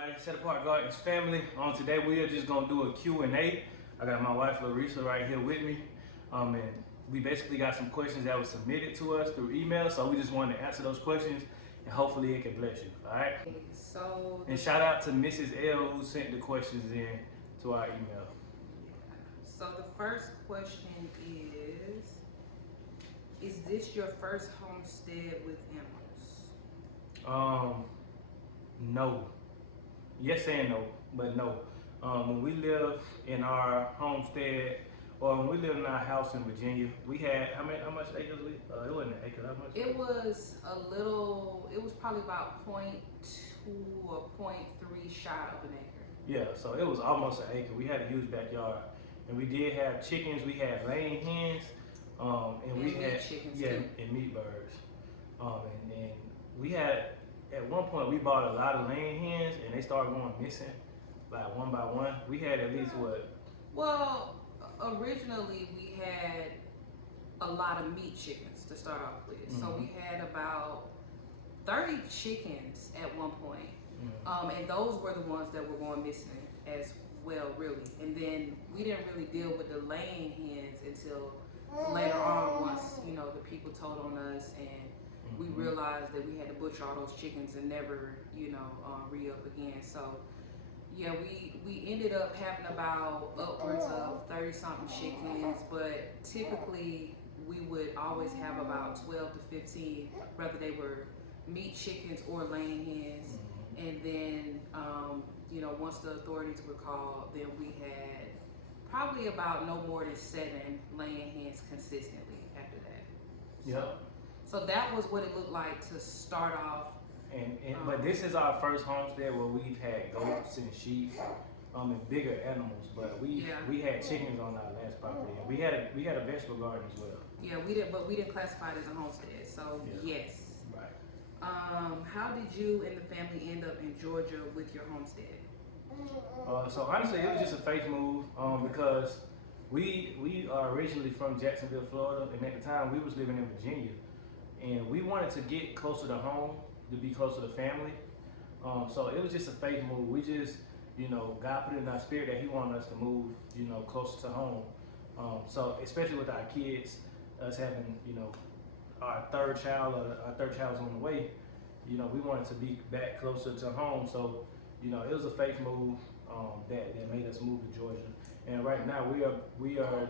Everybody, Set Apart Gardens family. Today we are just gonna do a Q&A. I got my wife Larissa right here with me, and we basically got some questions that were submitted to us through email. So we just wanted to answer those questions, and hopefully it can bless you. All right. And shout out to Mrs. L who sent the questions in to our email. So the first question is this your first homestead with animals? No. Yes and no, but no. When we lived in our homestead, or when we lived in our house in Virginia, we had how much acres? It wasn't an acre. How much? It was probably about 0.2 or 0.3 shy of an acre. Yeah, so it was almost an acre. We had a huge backyard, and we did have chickens. We had laying hens, and we had chickens too. And meat birds. And we had. At one point, we bought a lot of laying hens, and they started going missing, like one by one. We had at least what? Well, originally we had a lot of meat chickens to start off with. Mm-hmm. So we had about 30 chickens at one point. Mm-hmm. And those were the ones that were going missing as well, really. And then we didn't really deal with the laying hens until later on, once the people told on us, and we realized that we had to butcher all those chickens and never, re-up again. So, yeah, we ended up having about upwards of 30-something chickens, but typically we would always have about 12 to 15, whether they were meat chickens or laying hens. And then, once the authorities were called, then we had probably about no more than 7 laying hens consistently after that. Yeah. So that was what it looked like to start off. But this is our first homestead where we've had goats and sheep, and bigger animals. But we had chickens on our last property. And we had a vegetable garden as well. Yeah, we didn't classify it as a homestead. So yes. Right. How did you and the family end up in Georgia with your homestead? So honestly, it was just a faith move because we are originally from Jacksonville, Florida, and at the time we was living in Virginia. And we wanted to get closer to home, to be closer to family. So it was just a faith move. We just, God put it in our spirit that He wanted us to move, closer to home. So especially with our kids, us having, our third child's on the way, we wanted to be back closer to home. So, it was a faith move that made us move to Georgia. And right now we are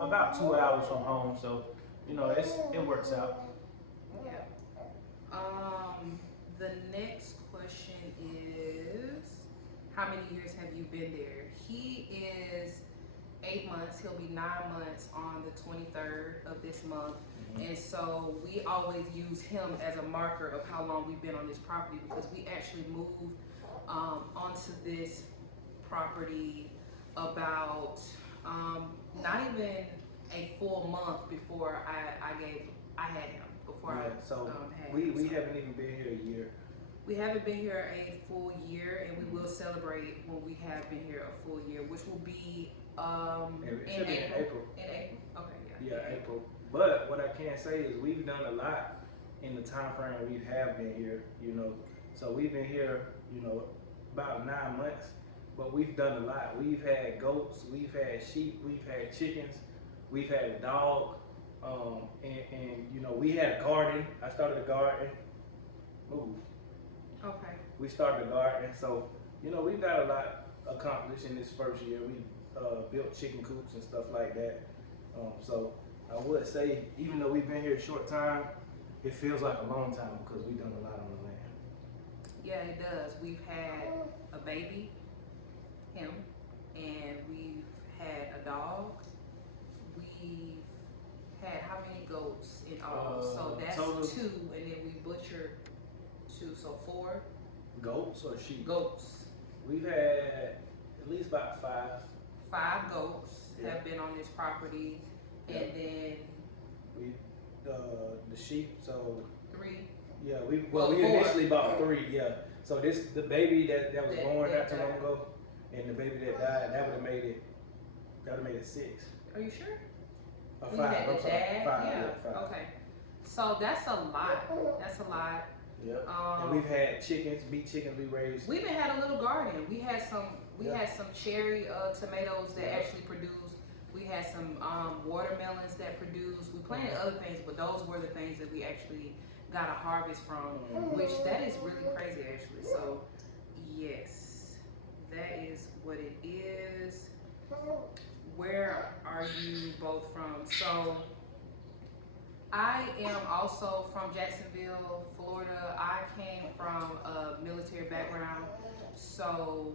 about 2 hours from home. So, it works out. Yeah. The next question is, how many years have you been there? He is 8 months. He'll be 9 months on the 23rd of this month. Mm-hmm. And so we always use him as a marker of how long we've been on this property, because we actually moved onto this property about not even a full month before I had him. We haven't even been here a year. We haven't been here a full year, and we will celebrate when we have been here a full year, which will be in April. In April. Okay, yeah. Yeah, April. But what I can say is we've done a lot in the time frame we have been here. So we've been here, about 9 months, but we've done a lot. We've had goats, we've had sheep, we've had chickens, we've had a dog. And we had a garden. I started a garden. Move. Okay. We started a garden, so we've got a lot accomplished in this first year. We built chicken coops and stuff like that. So I would say, even though we've been here a short time, it feels like a long time because we've done a lot on the land. Yeah, it does. We've had a baby, him, and we've had a dog. We've had how many goats in all? So that's total 2, and then we butchered 2, so 4. Goats or sheep? Goats. We've had at least about 5. 5 goats have been on this property, and then the sheep. So 3. Yeah, we initially bought 3. Yeah. So the baby that was born not too long ago, and the baby that died, that would have made it 6. Are you sure? 5. I'm sorry. 5. Yeah. Yeah, 5. Okay. So that's a lot. That's a lot. Yeah. And we've had chickens, meat chickens we raised. We even had a little garden. We had some cherry tomatoes that actually produced. We had some watermelons that produced. We planted other things, but those were the things that we actually got a harvest from, which that is really crazy actually. So yes, that is what it is. Where are you both from? So I am also from Jacksonville, Florida. I came from a military background, so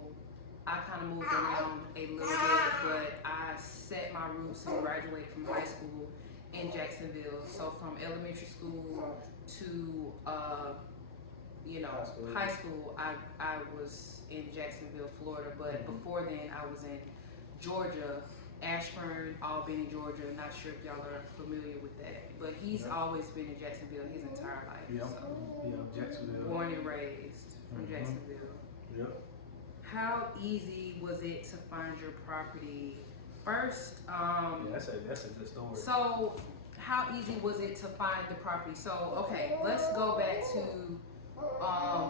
I kind of moved around a little bit, but I set my roots and graduated from high school in Jacksonville. So from elementary school to high school, I was in Jacksonville, Florida. But before then, I was in Georgia, Ashburn, Albany, Georgia. Not sure if y'all are familiar with that, but he's always been in Jacksonville his entire life. Yeah, so. Jacksonville. Born and raised from Jacksonville. Yep. How easy was it to find your property? First, that's a good story. So, how easy was it to find the property? So, okay, let's go back to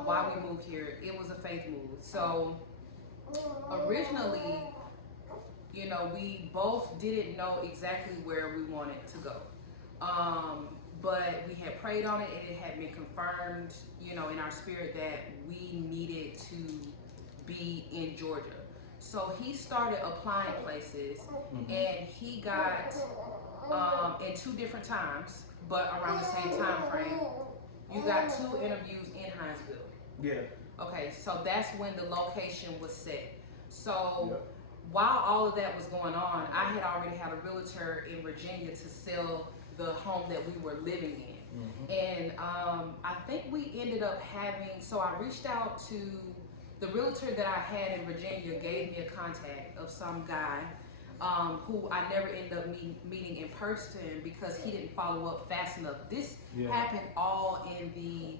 why we moved here. It was a faith move. So, originally, we both didn't know exactly where we wanted to go. But we had prayed on it and it had been confirmed, in our spirit that we needed to be in Georgia. So he started applying places and he got, in 2 different times, but around the same time frame, you got 2 interviews in Hinesville. Yeah. Okay, so that's when the location was set. So while all of that was going on, I had already had a realtor in Virginia to sell the home that we were living in. And I think we ended up so I reached out to the realtor that I had in Virginia, gave me a contact of some guy who I never ended up meeting in person because he didn't follow up fast enough. This happened all in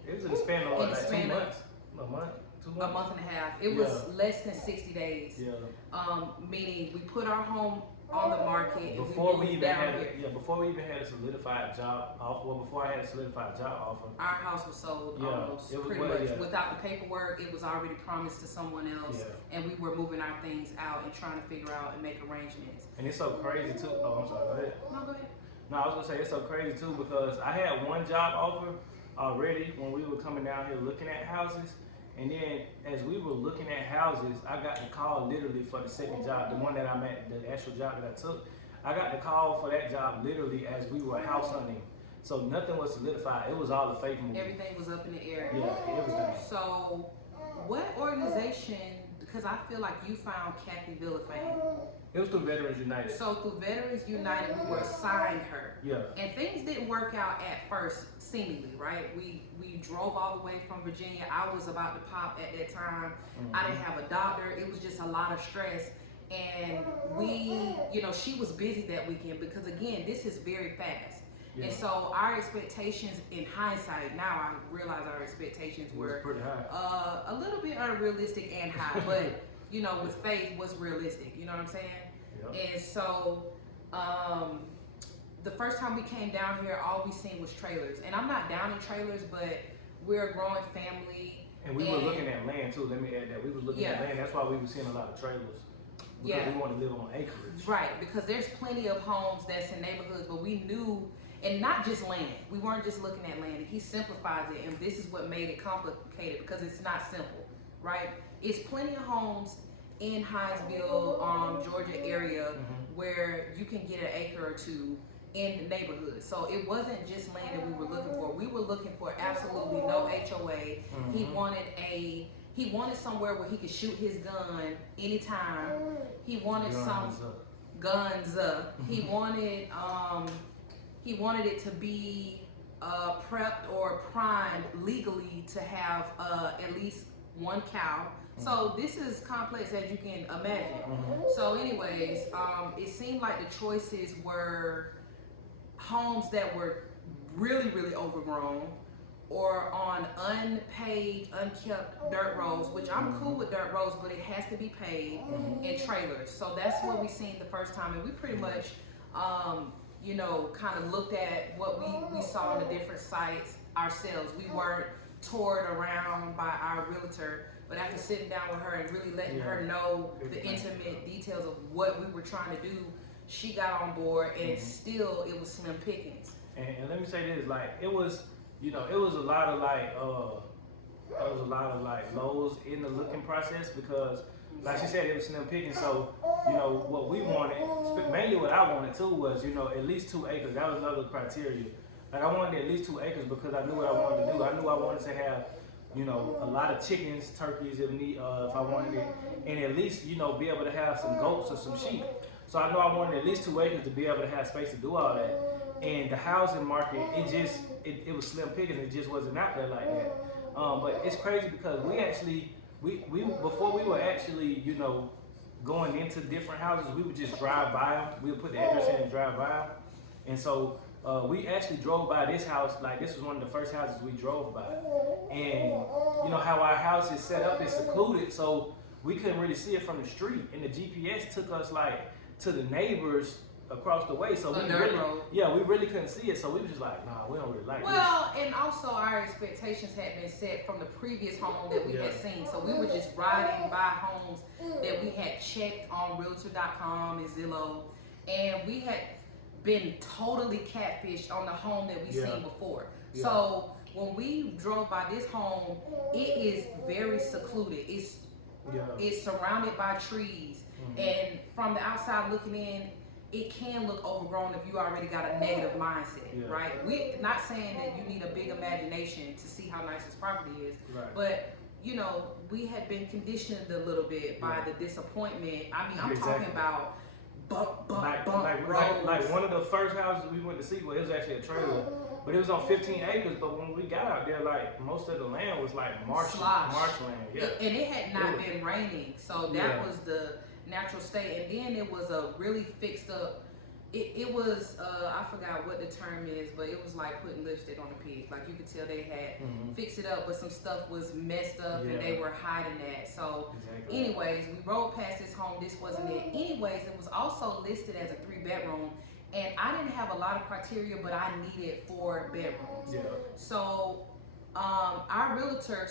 it was in the span of like 2 months. A month? 2 months? A month and a half. It was less than 60 days. Meaning we put our home on the market before we even had a solidified job offer. Well, before I had a solidified job offer, our house was sold almost pretty much without the paperwork. It was already promised to someone else, and we were moving our things out and trying to figure out and make arrangements. And it's so crazy too. Oh, I'm sorry. Go ahead. No, go ahead. No, I was gonna say it's so crazy too because I had one job offer already when we were coming down here looking at houses. And then as we were looking at houses, I got the call literally for the second job, the one that I'm at, the actual job that I took. I got the call for that job literally as we were house hunting. So nothing was solidified. It was all the faith move. Everything was up in the air. Yeah, everything. So what organization, because I feel like you found Kathy Villafane. It was through Veterans United. So through Veterans United, we were assigned her. Yeah. And things didn't work out at first, seemingly, right? We drove all the way from Virginia. I was about to pop at that time. I didn't have a doctor. It was just a lot of stress. And she was busy that weekend because, again, this is very fast. Yeah. And so our expectations, in hindsight, now I realize our expectations were pretty high. A little bit unrealistic and high, but with faith, what's realistic? You know what I'm saying? Yep. And so the first time we came down here, all we seen was trailers. And I'm not down in trailers, but we're a growing family. And we were looking at land too. Let me add that. We was looking at land. That's why we were seeing a lot of trailers. Because we want to live on acreage. Right, because there's plenty of homes that's in neighborhoods, but we knew, and not just land. We weren't just looking at land. He simplifies it, and this is what made it complicated because it's not simple, right? It's plenty of homes in Hinesville, Georgia area where you can get an acre or 2 in the neighborhood. So it wasn't just land that we were looking for. We were looking for absolutely no HOA. He wanted somewhere where he could shoot his gun anytime. He wanted guns. He wanted it to be prepped or primed legally to have at least 1 cow. So this is complex as you can imagine. So anyways, it seemed like the choices were homes that were really, really overgrown or on unpaid, unkept dirt roads, which I'm cool with dirt roads, but it has to be paid, in trailers. So that's what we seen the first time. And we pretty much, kind of looked at what we saw on the different sites ourselves. We weren't toured around by our realtor, but after sitting down with her and really letting her know the intimate details of what we were trying to do, she got on board, and still it was slim pickings. And let me say this, like, it was, you know, it was a lot of like lows in the looking process, because like she said, it was slim picking. So, you know, what we wanted, mainly what I wanted too, was, you know, at least 2 acres. That was another criteria. Like, I wanted at least 2 acres because I knew what I wanted to do. I knew I wanted to have, you know, a lot of chickens, turkeys if I wanted it, and at least, you know, be able to have some goats or some sheep. So I know I wanted at least 2 acres to be able to have space to do all that. And the housing market, it was slim pickings. It just wasn't out there like that. But it's crazy because we before we were actually, you know, going into different houses, we would just drive by them. We would put the address in and drive by them. And so we actually drove by this house. Like, this was one of the first houses we drove by. And you know how our house is set up, it's secluded, so we couldn't really see it from the street. And the GPS took us like to the neighbors across the way, so we really couldn't see it. So we were just like, nah, we don't really like this. Well, and also our expectations had been set from the previous home that we had seen. So we were just riding by homes that we had checked on Realtor.com and Zillow, and we had been totally catfished on the home that we seen before. So when we drove by this home, it is very secluded. It's surrounded by trees, and from the outside looking in, it can look overgrown if you already got a negative mindset, right? We're not saying that you need a big imagination to see how nice this property is, but you know, we had been conditioned a little bit by the disappointment. I mean, I'm talking about bump roads. Like one of the first houses we went to see, well, it was actually a trailer, but it was on 15 acres. But when we got out there, like, most of the land was like marshland. And it had not been raining, so that was the natural state. And then it was a really fixed up. It was I forgot what the term is, but it was like putting lipstick on the pig. Like, you could tell they had fixed it up, but some stuff was messed up and they were hiding that. So anyways, we rode past this home. This wasn't it. Anyways, it was also listed as a 3-bedroom, and I didn't have a lot of criteria, but I needed 4 bedrooms. So our realtor,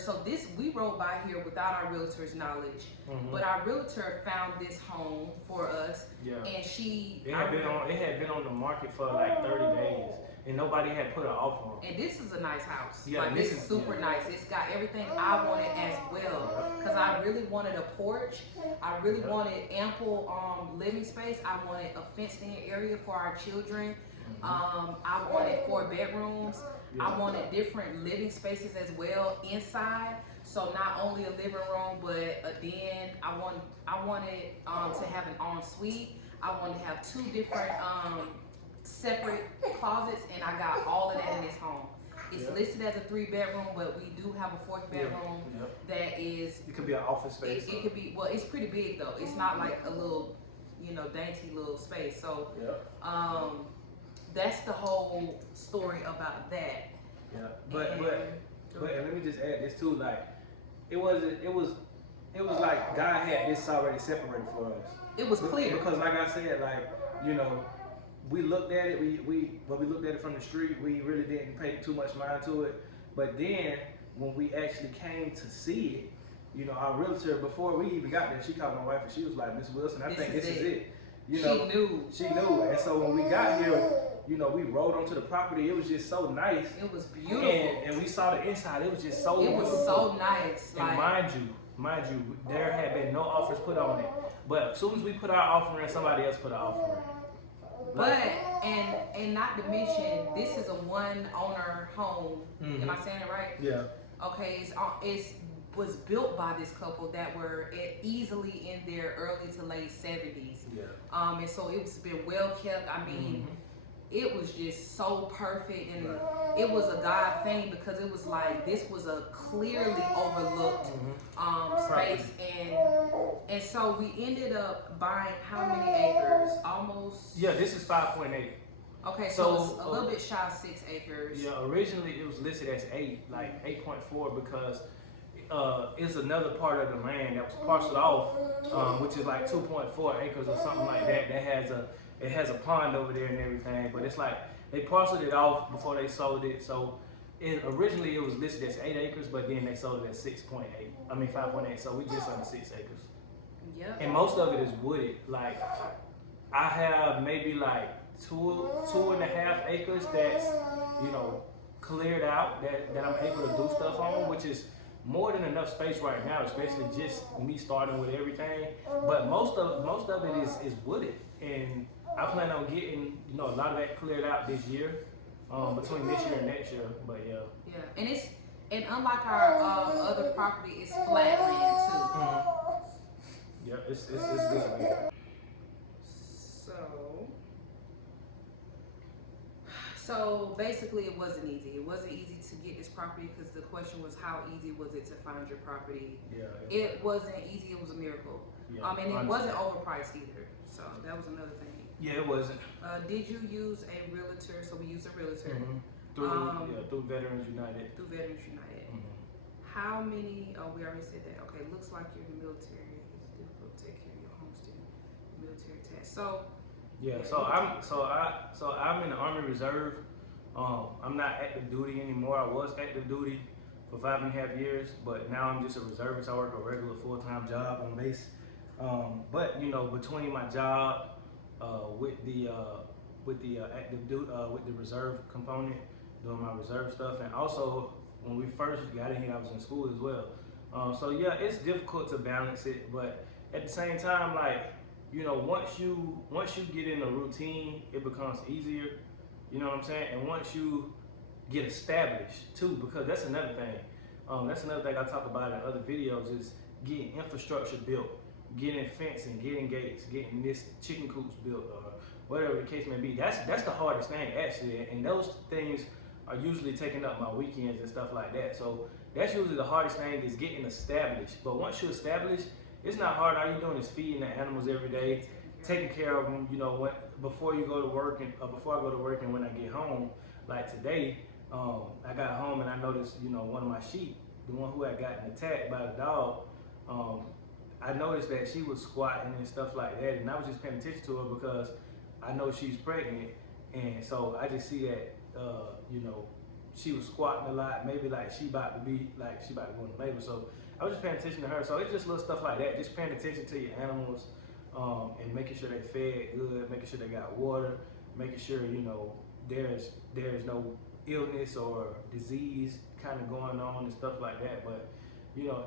we rode by here without our realtor's knowledge, but our realtor found this home for us, and it had been on the market for like 30 days, and nobody had put an offer on. And this is a nice house. Like, this is super nice. It's got everything I wanted as well, because I really wanted a porch. I really wanted ample living space. I wanted a fenced-in area for our children. I wanted 4 bedrooms. I wanted different living spaces as well inside. So not only a living room, but a den. I wanted to have an ensuite. I wanted to have 2 different separate closets, and I got all of that in this home. It's listed as a 3-bedroom, but we do have a 4th bedroom that is. It could be an office space. It could be. Well, it's pretty big though. It's not like a little, you know, dainty little space. So that's the whole story about that. But let me just add this too. Like, it was like God had this already separated for us. It was clear, because, like I said, like, you know, we looked at it. We looked at it from the street. We really didn't pay too much mind to it. But then when we actually came to see it, you know, our realtor, before we even got there, she called my wife and she was like, "Miss Wilson, I think this is it." You know, she knew. And so when we got here, you know, we rode onto the property. It was just so nice. It was beautiful. And we saw the inside. It was just so It was so nice. And mind you, there had been no offers put on it. But as soon as we put our offer in, somebody else put an offer in. But, and not to mention, this is a 1-owner home. Am I saying it right? Yeah. Okay, it was built by this couple that were easily in their early to late 70s. And so it's been well kept. I mean, it was just so perfect, and it was a God thing, because it was like, this was a clearly overlooked space, and so we ended up buying how many acres? Almost. Yeah, this is 5.8. Okay, so it's a little bit shy of 6 acres. Yeah, originally it was listed as 8.4, because it's another part of the land that was parceled off, which is like 2.4 acres or something like that. It has a pond over there and everything, but it's like they parceled it off before they sold it, so originally it was listed as 8 acres, but then they sold it at 6.8. I mean 5.8. So we just under 6 acres. Yep. And most of it is wooded. Like I have maybe like 2.5 acres that's, you know, cleared out that I'm able to do stuff on, which is more than enough space right now, especially just me starting with everything. But most of it is wooded, and I plan on getting, you know, a lot of that cleared out this year, between this year and next year. But yeah. Yeah, and unlike our other property, it's flat land too. Mm-hmm. Yeah, it's good. So basically, it wasn't easy. It wasn't easy to get this property because the question was, how easy was it to find your property? Yeah. It wasn't easy. It was a miracle. Yeah, and it wasn't overpriced either. So that was another thing. Yeah, it wasn't. Did you use a realtor? So we used a realtor. Mm-hmm. Through Veterans United. Through Veterans United. Mm-hmm. How many? Oh, we already said that. Okay, looks like you're in the military. It's difficult to take care of your homestead military tax. So. Yeah, so I'm in the Army Reserve. I'm not active duty anymore. I was active duty for 5.5 years, but now I'm just a reservist. I work a regular full-time job on base. But you know, between my job with the active duty, with the reserve component, doing my reserve stuff, and also when we first got in here, I was in school as well. So yeah, it's difficult to balance it, but at the same time, like, you know, once you get in a routine, it becomes easier. You know what I'm saying? And once you get established too, because that's another thing. That's another thing I talk about in other videos is getting infrastructure built, getting fencing, getting gates, getting this chicken coops built, or whatever the case may be. That's the hardest thing actually, and those things are usually taking up my weekends and stuff like that. So that's usually the hardest thing is getting established. But once you're established, it's not hard. All you're doing is feeding the animals every day, taking care of them. You know, before you go to work and before I go to work and when I get home. Like today, I got home and I noticed, you know, one of my sheep, the one who had gotten attacked by the dog. I noticed that she was squatting and stuff like that, and I was just paying attention to her because I know she's pregnant, and so I just see that, you know, she was squatting a lot. Maybe like she about to go into labor. So I was just paying attention to her. So it's just little stuff like that, just paying attention to your animals, and making sure they fed good, making sure they got water, making sure, you know, there's no illness or disease kind of going on and stuff like that. But you know,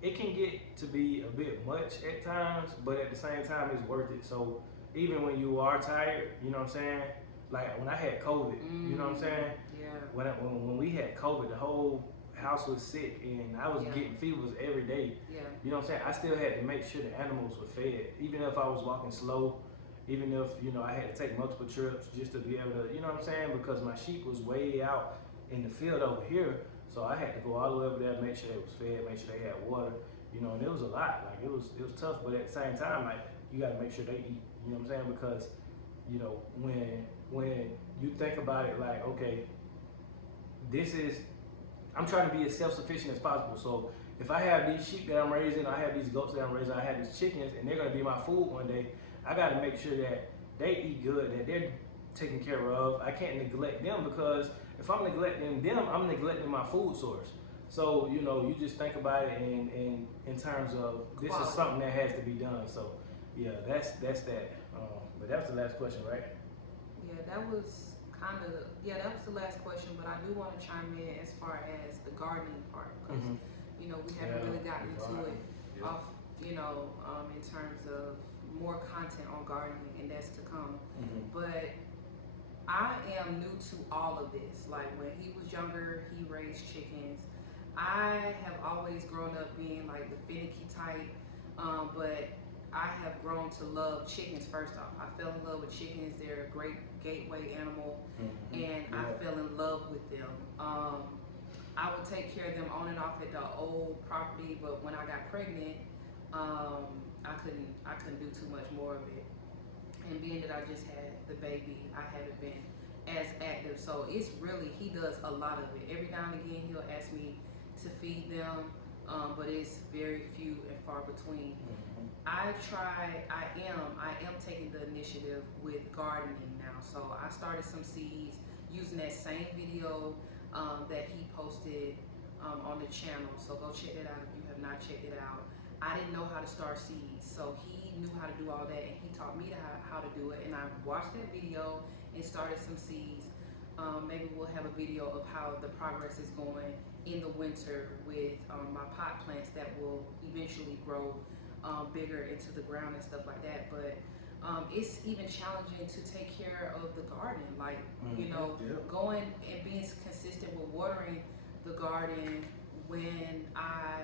it can get to be a bit much at times, but at the same time it's worth it. So even when you are tired, you know what I'm saying? Like when I had COVID, you know what I'm saying? Yeah. When we had COVID, the whole house was sick and I was getting fevers every day. Yeah. You know what I'm saying? I still had to make sure the animals were fed, even if I was walking slow, even if, you know, I had to take multiple trips just to be able to, you know what I'm saying? Because my sheep was way out in the field over here, so I had to go all the way over there, make sure they was fed, make sure they had water, you know, and it was a lot. Like it was tough, but at the same time, like you got to make sure they eat. You know what I'm saying? Because, you know, when you think about it, like, okay, I'm trying to be as self-sufficient as possible. So if I have these sheep that I'm raising, I have these goats that I'm raising, I have these chickens, and they're gonna be my food one day, I gotta make sure that they eat good, that they're taken care of. I can't neglect them, because if I'm neglecting them, I'm neglecting my food source. So, you know, you just think about it in terms of this is something that has to be done. So yeah, that's that. But that was the last question, right? Yeah, that was the last question, but I do want to chime in as far as the gardening part, because you know, we haven't really gotten into it off, you know, in terms of more content on gardening, and that's to come. But I am new to all of this. Like when he was younger, he raised chickens. I have always grown up being like the finicky type, but I have grown to love chickens. First off, I fell in love with chickens. They're a great gateway animal, and I fell in love with them. I would take care of them on and off at the old property, but when I got pregnant, I couldn't do too much more of it. And being that I just had the baby, I haven't been as active. So it's really, he does a lot of it. Every now and again, he'll ask me to feed them, but it's very few and far between. I am taking the initiative with gardening now. So I started some seeds using that same video that he posted on the channel. So go check that out if you have not checked it out. I didn't know how to start seeds, so he knew how to do all that, and he taught me how to do it. And I watched that video and started some seeds. Maybe we'll have a video of how the progress is going in the winter with my pot plants that will eventually grow bigger into the ground and stuff like that. But it's even challenging to take care of the garden, like going and being consistent with watering the garden when I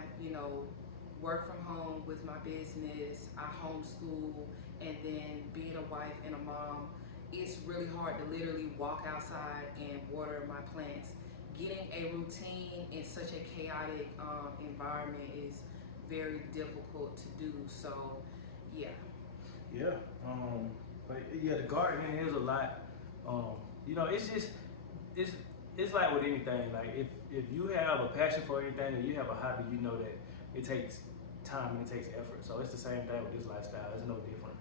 work from home with my business, I homeschool, and then being a wife and a mom. It's really hard to literally walk outside and water my plants. Getting a routine in such a chaotic environment is very difficult to do. So, yeah. Yeah. But yeah, the gardening is a lot. It's just it's like with anything. Like if you have a passion for anything or you have a hobby, you know that it takes time and it takes effort. So it's the same thing with this lifestyle. It's no different.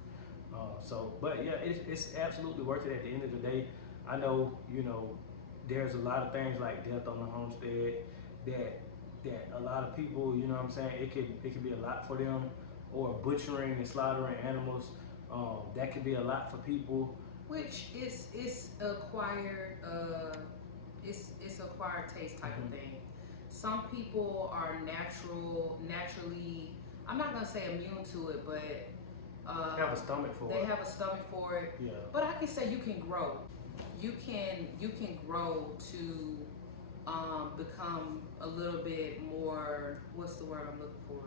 But yeah, it's absolutely worth it at the end of the day. I know, there's a lot of things like death on the homestead that a lot of people, you know what I'm saying, it could be a lot for them, or butchering and slaughtering animals. That could be a lot for people. Which is acquired, it's acquired taste type of thing. Some people are naturally, I'm not gonna say immune to it, but have a stomach for it. They have a stomach for it. Yeah. But I can say you can grow. You can grow to become a little bit more, what's the word I'm looking for?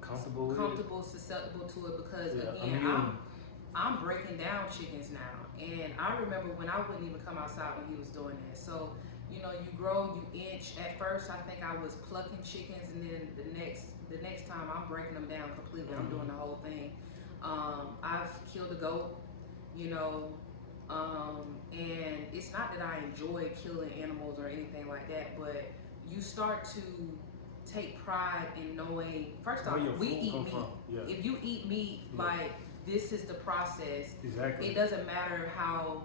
Comfortable, susceptible to it, because yeah, again, I'm breaking down chickens now. And I remember when I wouldn't even come outside when he was doing that. So, you grow, you inch. At first I think I was plucking chickens, and then the next time I'm breaking them down completely. I'm doing the whole thing. I've killed a goat, and it's not that I enjoy killing animals or anything like that, but you start to take pride in knowing, first off, we eat meat. Yeah. If you eat meat, like, this is the process. Exactly. It doesn't matter how,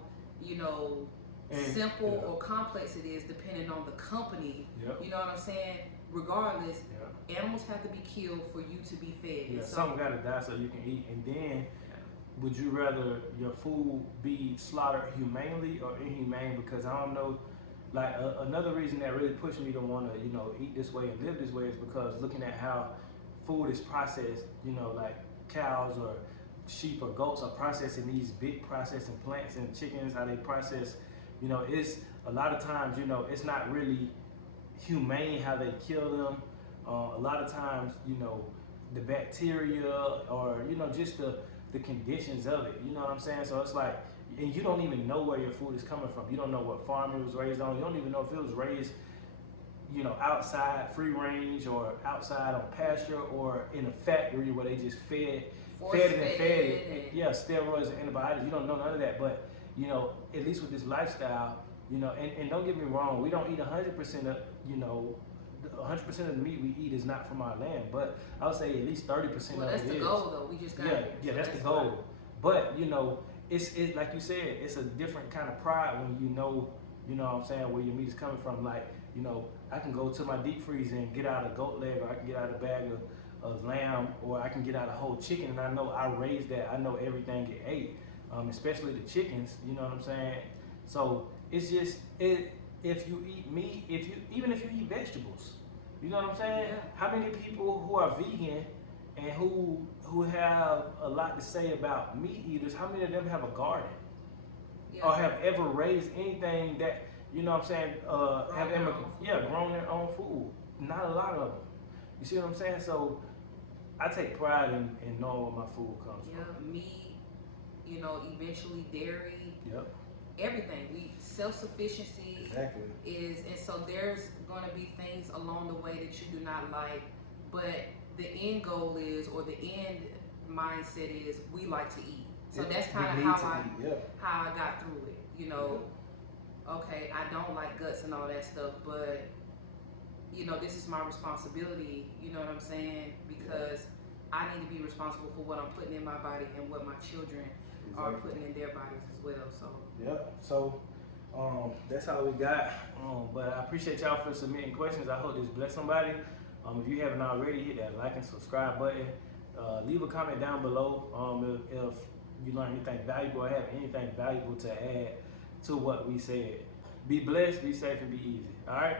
simple or complex it is, depending on the company. Yep. You know what I'm saying? Regardless, animals have to be killed for you to be fed. Yeah, so, something gotta die so you can eat. And then, would you rather your food be slaughtered humanely or inhumane? Because I don't know, like another reason that really pushed me to want to, eat this way and live this way is because looking at how food is processed, like cows or sheep or goats are processing these big processing plants, and chickens, how they process, it's a lot of times, it's not really humane how they kill them. A lot of times, the bacteria or, just the conditions of it, you know what I'm saying? So it's like, and you don't even know where your food is coming from. You don't know what farm it was raised on. You don't even know if it was raised, outside free range or outside on pasture or in a factory where they just fed it. And, yeah, steroids and antibiotics. You don't know none of that. But, at least with this lifestyle, and don't get me wrong, we don't eat 100% of, 100% of the meat we eat is not from our land, but I would say at least 30% of it is. That's the goal, though. We just got that's the goal. But it's like you said, it's a different kind of pride when you know what I'm saying, where your meat is coming from. Like, I can go to my deep freezer and get out a goat leg, or I can get out a bag of lamb, or I can get out a whole chicken, and I know I raised that. I know everything it ate, especially the chickens. You know what I'm saying? So it's just if you eat meat, even if you eat vegetables, you know what I'm saying? Yeah. How many people who are vegan and who have a lot to say about meat eaters, how many of them have a garden? Yeah. Or have ever raised anything that, you know what I'm saying, grown their own food? Not a lot of them. You see what I'm saying? So I take pride in knowing where my food comes from. Yeah, meat, eventually dairy. Yep. Everything. Self-sufficiency is, and so there's going to be things along the way that you do not like, but the end goal is, or the end mindset is, we like to eat. So that's kind of how I got through it. Okay, I don't like guts and all that stuff, but this is my responsibility. You know what I'm saying? Because I need to be responsible for what I'm putting in my body and what my children are putting in their bodies as well. So yeah. So That's all we got. But I appreciate y'all for submitting questions. I hope this bless somebody. If you haven't already, hit that like and subscribe button. Leave a comment down below if you learned anything valuable or have anything valuable to add to what we said. Be blessed, be safe, and be easy. All right?